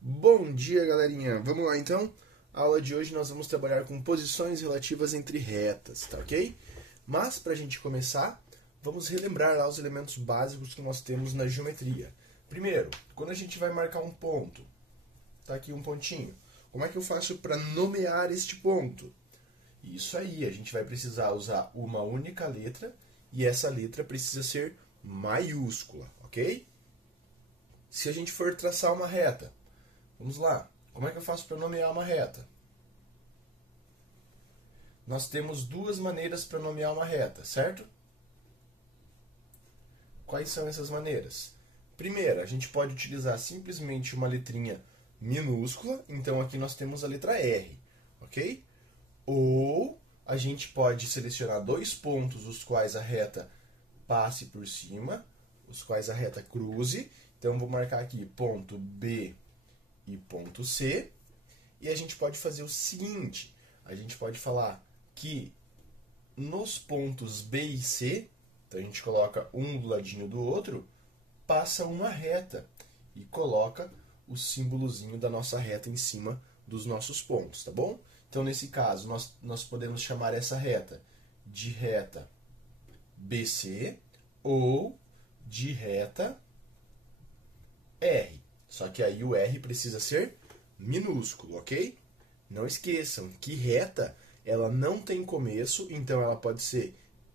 Bom dia, galerinha! Vamos lá então? A aula de hoje nós vamos trabalhar com posições relativas entre retas, tá ok? Mas, para a gente começar, vamos relembrar lá os elementos básicos que nós temos na geometria. Primeiro, quando a gente vai marcar um ponto, tá aqui um pontinho, como é que eu faço para nomear este ponto? Isso aí, a gente vai precisar usar uma única letra e essa letra precisa ser maiúscula, ok? Se a gente for traçar uma reta, vamos lá. Como é que eu faço para nomear uma reta? Nós temos duas maneiras para nomear uma reta, certo? Quais são essas maneiras? Primeira, a gente pode utilizar simplesmente uma letrinha minúscula, então aqui nós temos a letra R, ok? Ou a gente pode selecionar dois pontos os quais a reta passe por cima, os quais a reta cruze. Então vou marcar aqui ponto B e ponto C. E a gente pode fazer o seguinte, a gente pode falar que nos pontos B e C, então a gente coloca um do ladinho do outro, passa uma reta e coloca o símbolozinho da nossa reta em cima dos nossos pontos, tá bom? Então nesse caso nós podemos chamar essa reta de reta BC ou de reta R. Só que aí o R precisa ser minúsculo, ok? Não esqueçam que reta, ela não tem começo, então ela pode ser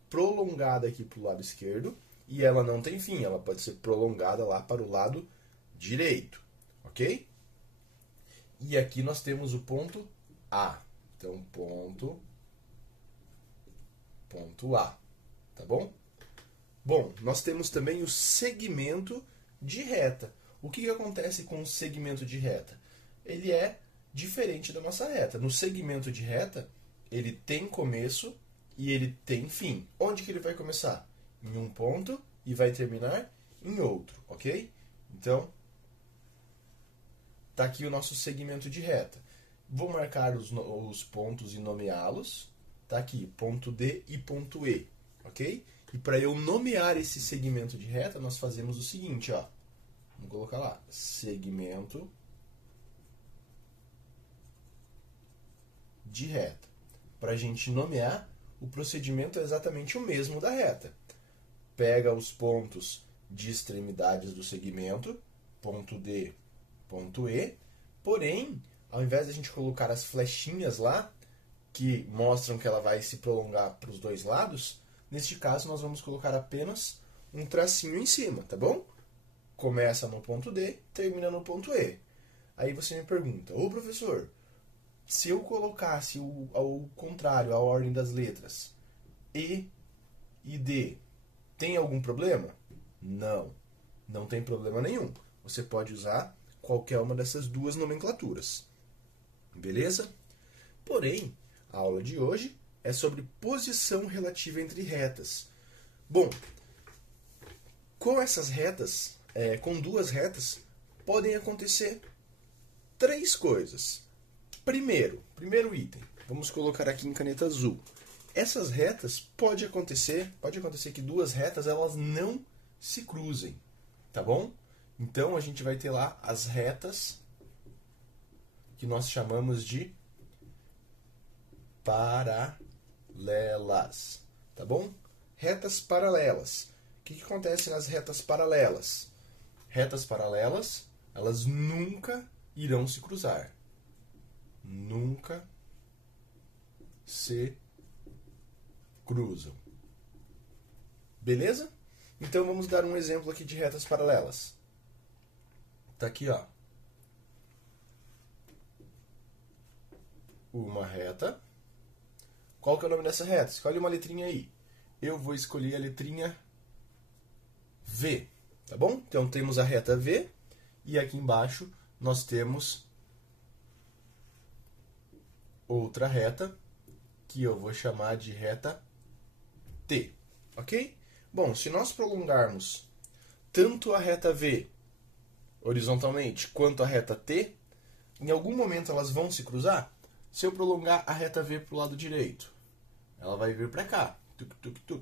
prolongada aqui para o lado esquerdo, e ela não tem fim, ela pode ser prolongada lá para o lado direito, ok? E aqui nós temos o ponto A. Então, ponto A, tá bom? Bom, nós temos também o segmento de reta. O que acontece com o segmento de reta? Ele é diferente da nossa reta. No segmento de reta, ele tem começo e ele tem fim. Onde que ele vai começar? Em um ponto e vai terminar em outro, ok? Então, tá aqui o nosso segmento de reta. Vou marcar os pontos e nomeá-los. Tá aqui, ponto D e ponto E, ok? E para eu nomear esse segmento de reta, nós fazemos o seguinte, ó. Vamos colocar lá, segmento de reta. Para a gente nomear, o procedimento é exatamente o mesmo da reta. Pega os pontos de extremidades do segmento, ponto D, ponto E, porém, ao invés de a gente colocar as flechinhas lá, que mostram que ela vai se prolongar para os dois lados, neste caso nós vamos colocar apenas um tracinho em cima, tá bom? Começa no ponto D, termina no ponto E. Aí você me pergunta, ô professor, se eu colocasse ao contrário, a ordem das letras, E e D, tem algum problema? Não, não tem problema nenhum. Você pode usar qualquer uma dessas duas nomenclaturas. Beleza? Porém, a aula de hoje é sobre posição relativa entre retas. Bom, com essas retas, com duas retas, podem acontecer três coisas. Primeiro item, vamos colocar aqui em caneta azul. Essas retas, pode acontecer que duas retas elas não se cruzem, tá bom? Então a gente vai ter lá as retas que nós chamamos de paralelas, tá bom? Retas paralelas. O que acontece nas retas paralelas? Retas paralelas, elas nunca irão se cruzar. Nunca se cruzam. Beleza? Então vamos dar um exemplo aqui de retas paralelas. Tá aqui, ó. Uma reta. Qual que é o nome dessa reta? Escolhe uma letrinha aí. Eu vou escolher a letrinha V, tá bom? Então temos a reta V e aqui embaixo nós temos outra reta que eu vou chamar de reta T, ok? Bom, se nós prolongarmos tanto a reta V horizontalmente quanto a reta T, em algum momento elas vão se cruzar. Se eu prolongar a reta V para o lado direito, ela vai vir para cá,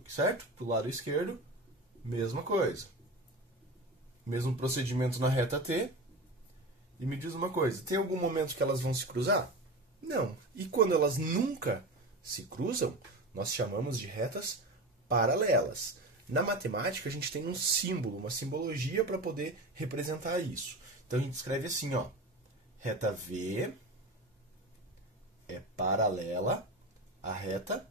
certo? Para o lado esquerdo, mesma coisa. Mesmo procedimento na reta T. E me diz uma coisa, tem algum momento que elas vão se cruzar? Não. E quando elas nunca se cruzam, nós chamamos de retas paralelas. Na matemática, a gente tem um símbolo, uma simbologia para poder representar isso. Então, a gente escreve assim, ó, reta V é paralela à reta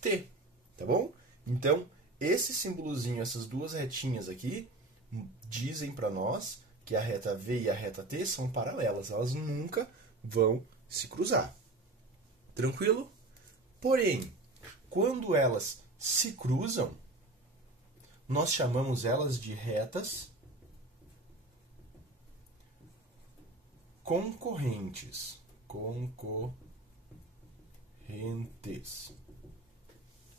T, tá bom? Então, esse símbolozinho, essas duas retinhas aqui, dizem para nós que a reta V e a reta T são paralelas, elas nunca vão se cruzar. Tranquilo? Porém, quando elas se cruzam, nós chamamos elas de retas concorrentes. Concorrentes.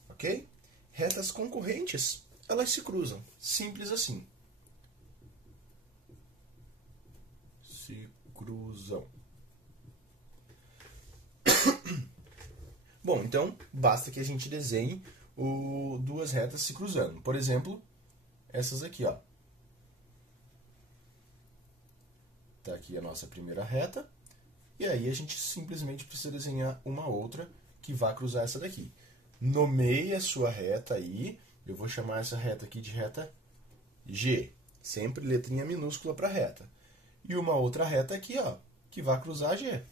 Ok? Retas concorrentes, elas se cruzam. Simples assim. Se cruzam. Bom, então basta que a gente desenhe duas retas se cruzando. Por exemplo, essas aqui, ó. Tá aqui a nossa primeira reta. E aí a gente simplesmente precisa desenhar uma outra que vai cruzar essa daqui. Nomeie a sua reta aí. Eu vou chamar essa reta aqui de reta G. Sempre letrinha minúscula para reta. E uma outra reta aqui, ó, que vai cruzar a G.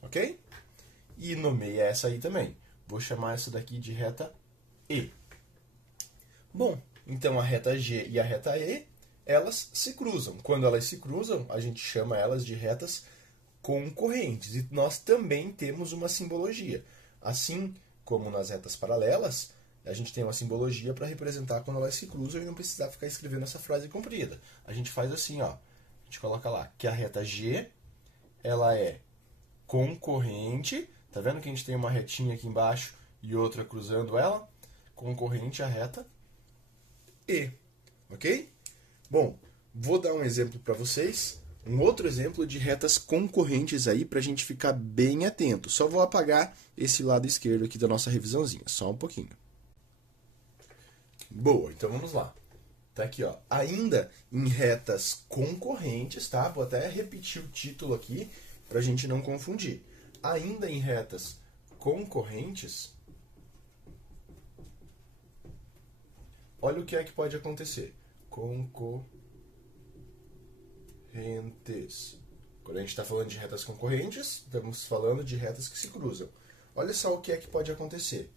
Ok? E nomeia essa aí também. Vou chamar essa daqui de reta E. Bom, então a reta G e a reta E, elas se cruzam. Quando elas se cruzam, a gente chama elas de retas concorrentes. E nós também temos uma simbologia. Assim como nas retas paralelas, a gente tem uma simbologia para representar quando elas se cruzam e não precisar ficar escrevendo essa frase comprida. A gente faz assim, ó. A gente coloca lá que a reta G, ela é concorrente. Tá vendo que a gente tem uma retinha aqui embaixo e outra cruzando ela? Concorrente à reta E. Ok? Bom, vou dar um exemplo para vocês. Um outro exemplo de retas concorrentes aí para a gente ficar bem atento. Só vou apagar esse lado esquerdo aqui da nossa revisãozinha. Só um pouquinho. Boa, então vamos lá. Tá aqui, ó. Ainda em retas concorrentes, tá? Vou até repetir o título aqui para a gente não confundir. Ainda em retas concorrentes, olha o que é que pode acontecer. Concorrentes. Quando a gente está falando de retas concorrentes, estamos falando de retas que se cruzam. Olha só o que é que pode acontecer.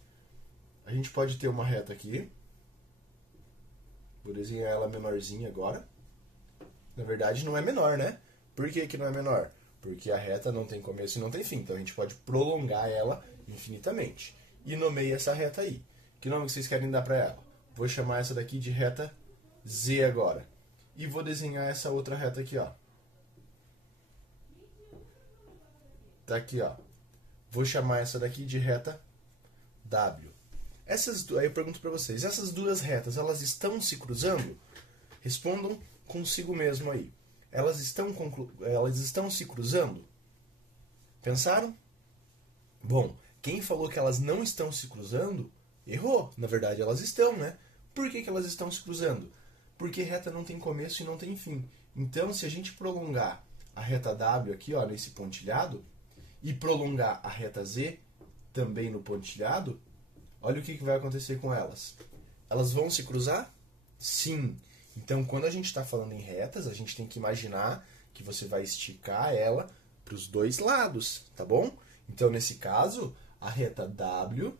A gente pode ter uma reta aqui. Vou desenhar ela menorzinha agora. Na verdade, não é menor, né? Por que que não é menor? Porque a reta não tem começo e não tem fim. Então a gente pode prolongar ela infinitamente. E nomeie essa reta aí. Que nome vocês querem dar para ela? Vou chamar essa daqui de reta Z agora. E vou desenhar essa outra reta aqui, ó. Tá aqui, ó. Vou chamar essa daqui de reta W. Aí eu pergunto para vocês, essas duas retas, elas estão se cruzando? Respondam consigo mesmo aí. Elas estão se cruzando? Pensaram? Bom, quem falou que elas não estão se cruzando, errou. Na verdade, elas estão, né? Por que que elas estão se cruzando? Porque reta não tem começo e não tem fim. Então, se a gente prolongar a reta W aqui, ó, nesse pontilhado, e prolongar a reta Z também no pontilhado, olha o que vai acontecer com elas. Elas vão se cruzar? Sim. Então, quando a gente está falando em retas, a gente tem que imaginar que você vai esticar ela para os dois lados, tá bom? Então, nesse caso, a reta W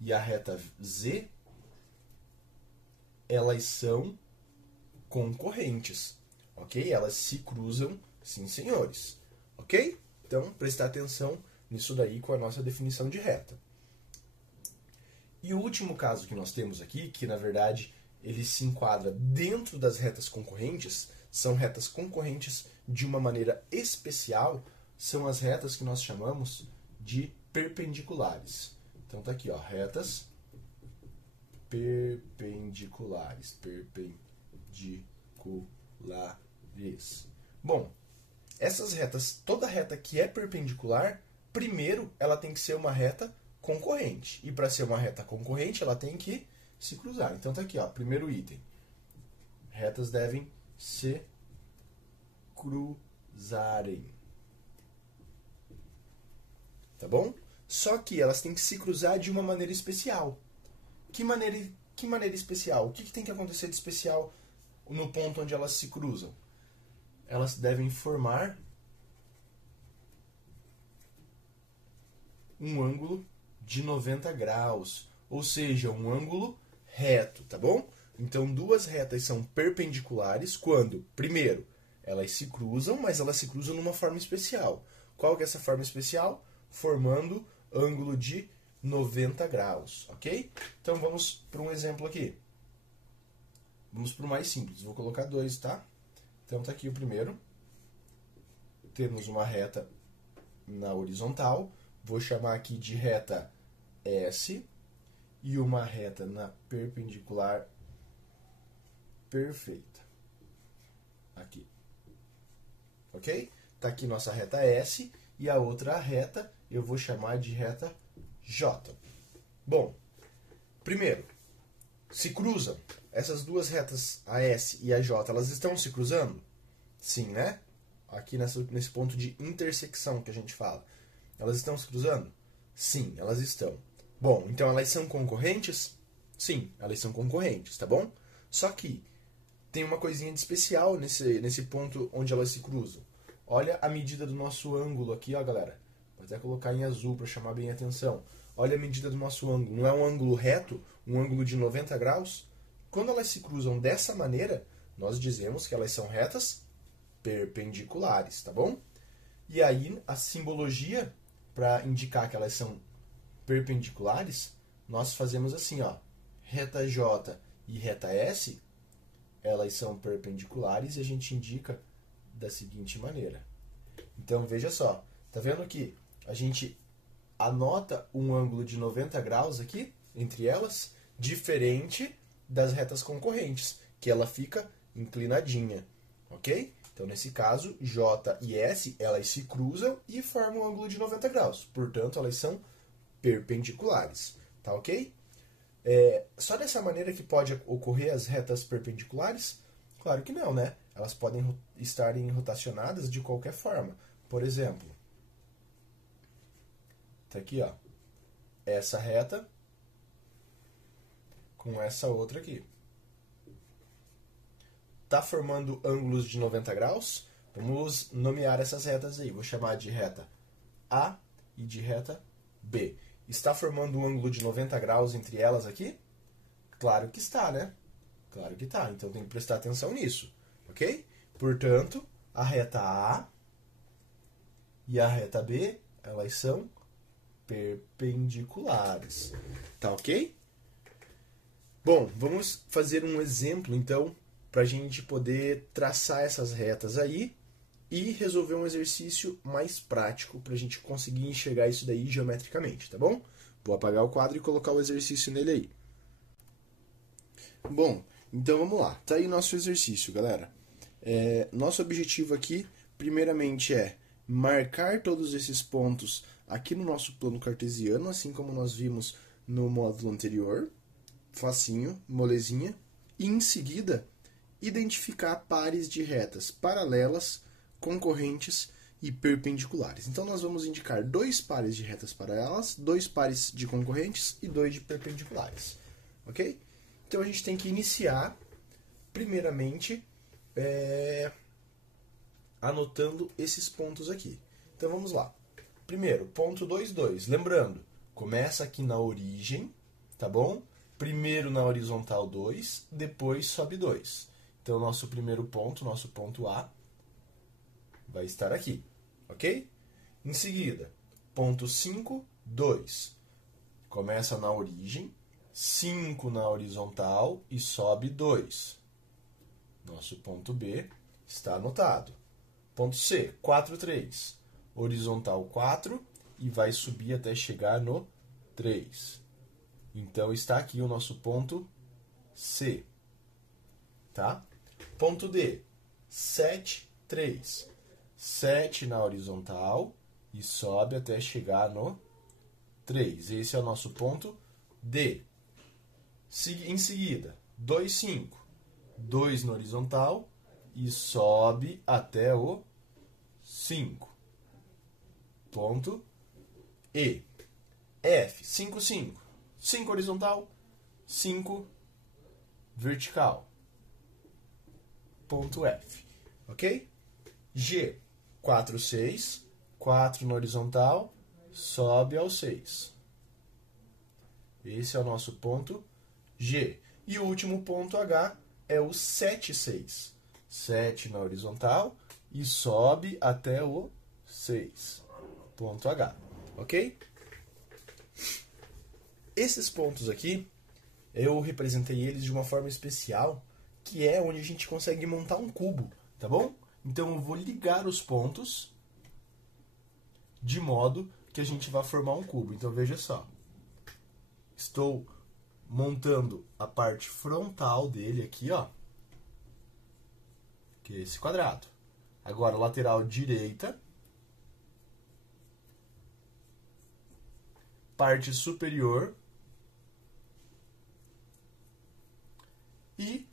e a reta Z, elas são concorrentes, ok? Elas se cruzam, sim, senhores, ok? Então, prestar atenção nisso daí com a nossa definição de reta. E o último caso que nós temos aqui, que na verdade ele se enquadra dentro das retas concorrentes, são retas concorrentes de uma maneira especial, são as retas que nós chamamos de perpendiculares. Então tá aqui, ó, retas perpendiculares. Bom, essas retas, toda reta que é perpendicular, primeiro ela tem que ser uma reta concorrente. E para ser uma reta concorrente, ela tem que se cruzar. Então tá aqui, ó, primeiro item. Retas devem se cruzarem. Tá bom? Só que elas têm que se cruzar de uma maneira especial. Que maneira especial? O que tem que acontecer de especial no ponto onde elas se cruzam? Elas devem formar um ângulo de 90 graus, ou seja, um ângulo reto, tá bom? Então, duas retas são perpendiculares quando, primeiro, elas se cruzam, mas elas se cruzam numa forma especial. Qual que é essa forma especial? Formando ângulo de 90 graus, ok? Então, vamos para um exemplo aqui. Vamos para o mais simples. Vou colocar dois, tá? Então, tá aqui o primeiro. Temos uma reta na horizontal. Vou chamar aqui de reta S. E uma reta na perpendicular perfeita. Aqui. Ok? Tá aqui nossa reta S. E a outra reta eu vou chamar de reta J. Bom, primeiro, se cruzam. Essas duas retas, a S e a J, elas estão se cruzando? Sim, né? Aqui nesse ponto de intersecção que a gente fala. Elas estão se cruzando? Sim, elas estão. Bom, então elas são concorrentes? Sim, elas são concorrentes, tá bom? Só que tem uma coisinha de especial nesse ponto onde elas se cruzam. Olha a medida do nosso ângulo aqui, ó, galera. Vou até colocar em azul para chamar bem a atenção. Olha a medida do nosso ângulo. Não é um ângulo reto, um ângulo de 90 graus? Quando elas se cruzam dessa maneira, nós dizemos que elas são retas perpendiculares, tá bom? E aí, a simbologia, para indicar que elas são perpendiculares, nós fazemos assim, ó. Reta J e reta S, elas são perpendiculares e a gente indica da seguinte maneira. Então, veja só. Tá vendo que a gente anota um ângulo de 90 graus aqui, entre elas, diferente das retas concorrentes, que ela fica inclinadinha, ok? Então, nesse caso, J e S, elas se cruzam e formam um ângulo de 90 graus. Portanto, elas são perpendiculares, tá ok? Só dessa maneira que pode ocorrer as retas perpendiculares? Claro que não, né? Elas podem estarem rotacionadas de qualquer forma. Por exemplo, tá aqui, ó, essa reta com essa outra aqui. Tá formando ângulos de 90 graus? Vamos nomear essas retas aí. Vou chamar de reta A e de reta B. Está formando um ângulo de 90 graus entre elas aqui? Claro que está, né? Claro que está. Então tem que prestar atenção nisso, ok? Portanto, a reta A e a reta B, elas são perpendiculares. Tá ok? Bom, vamos fazer um exemplo, então, para a gente poder traçar essas retas aí e resolver um exercício mais prático para a gente conseguir enxergar isso daí geometricamente, tá bom? Vou apagar o quadro e colocar o exercício nele aí. Bom, então vamos lá. Tá aí nosso exercício, galera. Nosso objetivo aqui, primeiramente, é marcar todos esses pontos aqui no nosso plano cartesiano, assim como nós vimos no módulo anterior. Facinho, molezinha. E em seguida, identificar pares de retas paralelas, concorrentes e perpendiculares. Então, nós vamos indicar 2 pares de retas paralelas, 2 pares de concorrentes e 2 de perpendiculares. Ok? Então, a gente tem que iniciar, primeiramente, anotando esses pontos aqui. Então, vamos lá. Primeiro, ponto 2, 2. Lembrando, começa aqui na origem, tá bom? Primeiro na horizontal 2, depois sobe 2. Então, nosso primeiro ponto, nosso ponto A, vai estar aqui, ok? Em seguida, ponto 5, 2. Começa na origem, 5 na horizontal e sobe 2. Nosso ponto B está anotado. Ponto C, 4, 3. Horizontal 4 e vai subir até chegar no 3. Então, está aqui o nosso ponto C. Tá? Ponto D, 7, 3. 7 na horizontal e sobe até chegar no 3. Esse é o nosso ponto D. Em seguida, 2, 5. 2 no horizontal e sobe até o 5. Ponto E. F, 5, 5. 5 horizontal, 5 vertical. Ponto F. Ok? G, 4, 6. 4 no horizontal, sobe ao 6. Esse é o nosso ponto G. E o último ponto H é o 7, 6. 7 na horizontal e sobe até o 6. Ponto H. Ok? Esses pontos aqui, eu representei eles de uma forma especial, que é onde a gente consegue montar um cubo, tá bom? Então eu vou ligar os pontos de modo que a gente vai formar um cubo. Então veja só. Estou montando a parte frontal dele aqui, ó. Que é esse quadrado. Agora, lateral direita. Parte superior. E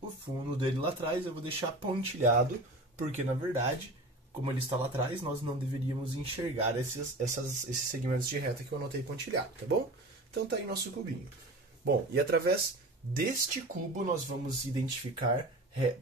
o fundo dele lá atrás eu vou deixar pontilhado, porque na verdade, como ele está lá atrás, nós não deveríamos enxergar esses segmentos de reta que eu anotei pontilhado, tá bom? Então tá aí nosso cubinho. Bom, e através deste cubo nós vamos identificar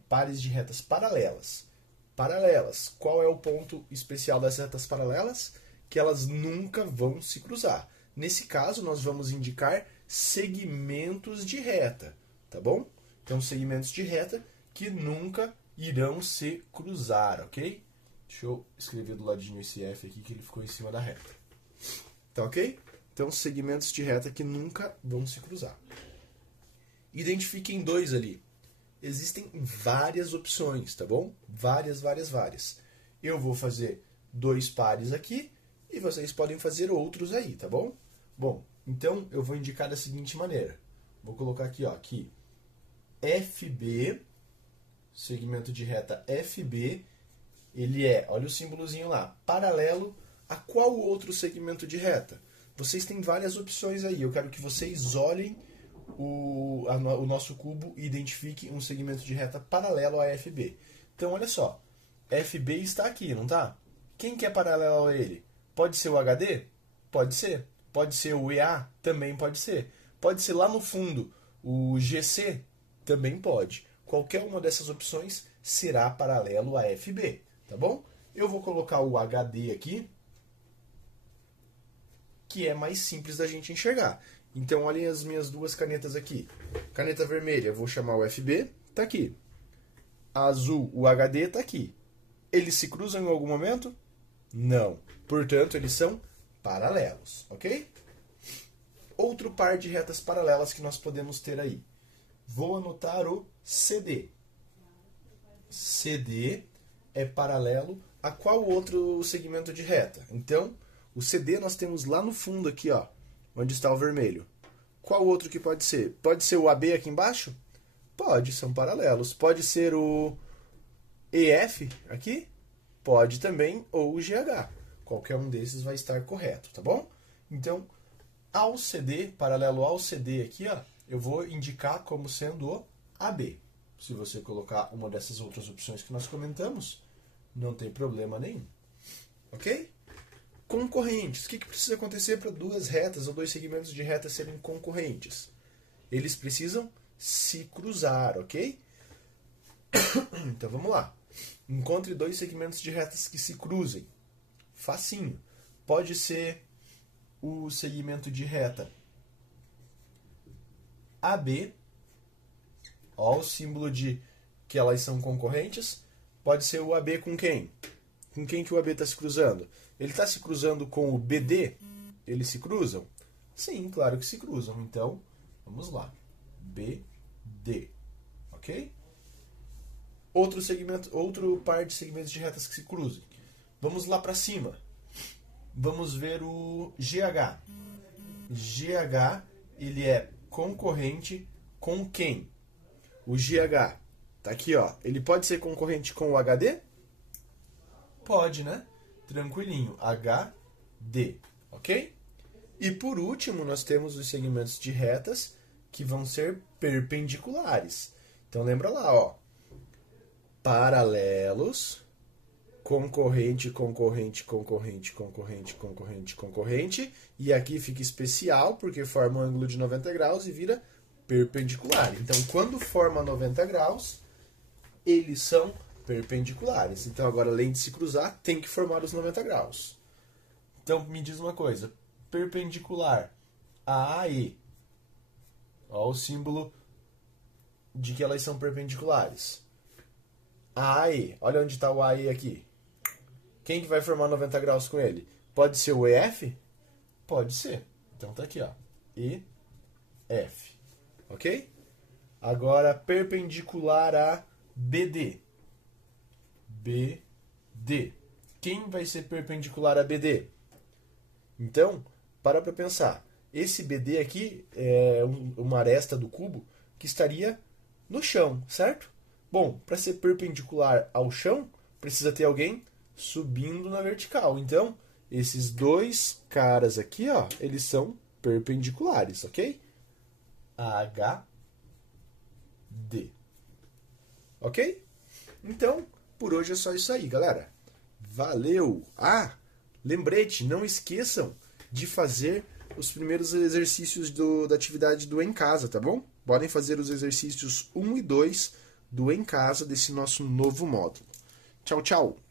pares de retas paralelas. Paralelas. Qual é o ponto especial das retas paralelas? Que elas nunca vão se cruzar. Nesse caso, nós vamos indicar segmentos de reta, tá bom? Então, segmentos de reta que nunca irão se cruzar, ok? Deixa eu escrever do ladinho esse F aqui, que ele ficou em cima da reta. Tá ok? Então, segmentos de reta que nunca vão se cruzar. Identifiquem dois ali. Existem várias opções, tá bom? Várias. Eu vou fazer 2 pares aqui e vocês podem fazer outros aí, tá bom? Bom, então eu vou indicar da seguinte maneira. Vou colocar aqui, ó, que FB, segmento de reta FB, ele é, olha o símbolozinho lá, paralelo a qual outro segmento de reta? Vocês têm várias opções aí. Eu quero que vocês olhem o nosso cubo e identifiquem um segmento de reta paralelo a FB. Então, olha só. FB está aqui, não tá? Quem que é paralelo a ele? Pode ser o HD? Pode ser. Pode ser o EA? Também pode ser. Pode ser lá no fundo o GC? Também pode. Qualquer uma dessas opções será paralelo a FB, tá bom? Eu vou colocar o HD aqui, que é mais simples da gente enxergar. Então, olhem as minhas duas canetas aqui. Caneta vermelha, eu vou chamar o FB, tá aqui. A azul, o HD, tá aqui. Eles se cruzam em algum momento? Não. Portanto, eles são paralelos, ok? Outro par de retas paralelas que nós podemos ter aí. Vou anotar o CD. CD é paralelo a qual outro segmento de reta? Então, o CD nós temos lá no fundo aqui, ó, onde está o vermelho. Qual outro que pode ser? Pode ser o AB aqui embaixo? Pode, são paralelos. Pode ser o EF aqui? Pode também, ou o GH. Qualquer um desses vai estar correto, tá bom? Então, ao CD, paralelo ao CD aqui, ó, eu vou indicar como sendo o AB. Se você colocar uma dessas outras opções que nós comentamos, não tem problema nenhum. Ok? Concorrentes. O que precisa acontecer para duas retas ou dois segmentos de reta serem concorrentes? Eles precisam se cruzar, ok? Então vamos lá. Encontre dois segmentos de retas que se cruzem. Facinho. Pode ser o segmento de reta AB. Ó, o símbolo de que elas são concorrentes. Pode ser o AB com quem? Com quem que o AB está se cruzando? Ele está se cruzando com o BD? Eles se cruzam? Sim, claro que se cruzam. Então, vamos lá. BD. Ok? Outro par de segmentos de retas que se cruzem. Vamos lá para cima. Vamos ver o GH. GH, ele é concorrente com quem? O GH. Tá aqui, ó. Ele pode ser concorrente com o HD? Pode, né? Tranquilinho. HD. Ok? E por último, nós temos os segmentos de retas que vão ser perpendiculares. Então lembra lá, ó, paralelos, concorrente, concorrente, concorrente, concorrente, concorrente, concorrente, e aqui fica especial porque forma um ângulo de 90 graus e vira perpendicular. Então, quando forma 90 graus, eles são perpendiculares. Então, agora, além de se cruzar, tem que formar os 90 graus. Então, me diz uma coisa, perpendicular a AE. Olha o símbolo de que elas são perpendiculares. A AE, olha onde está o AE aqui. Quem que vai formar 90 graus com ele? Pode ser o EF? Pode ser. Então tá aqui, ó. EF. Ok? Agora, perpendicular a BD. BD. Quem vai ser perpendicular a BD? Então, para pensar. Esse BD aqui é uma aresta do cubo que estaria no chão, certo? Bom, para ser perpendicular ao chão, precisa ter alguém subindo na vertical. Então, esses dois caras aqui, ó, eles são perpendiculares, ok? HD. Ok? Então, por hoje é só isso aí, galera. Valeu! Ah, lembrete, não esqueçam de fazer os primeiros exercícios da atividade do Em Casa, tá bom? Podem fazer os exercícios 1 e 2 do Em Casa desse nosso novo módulo. Tchau, tchau!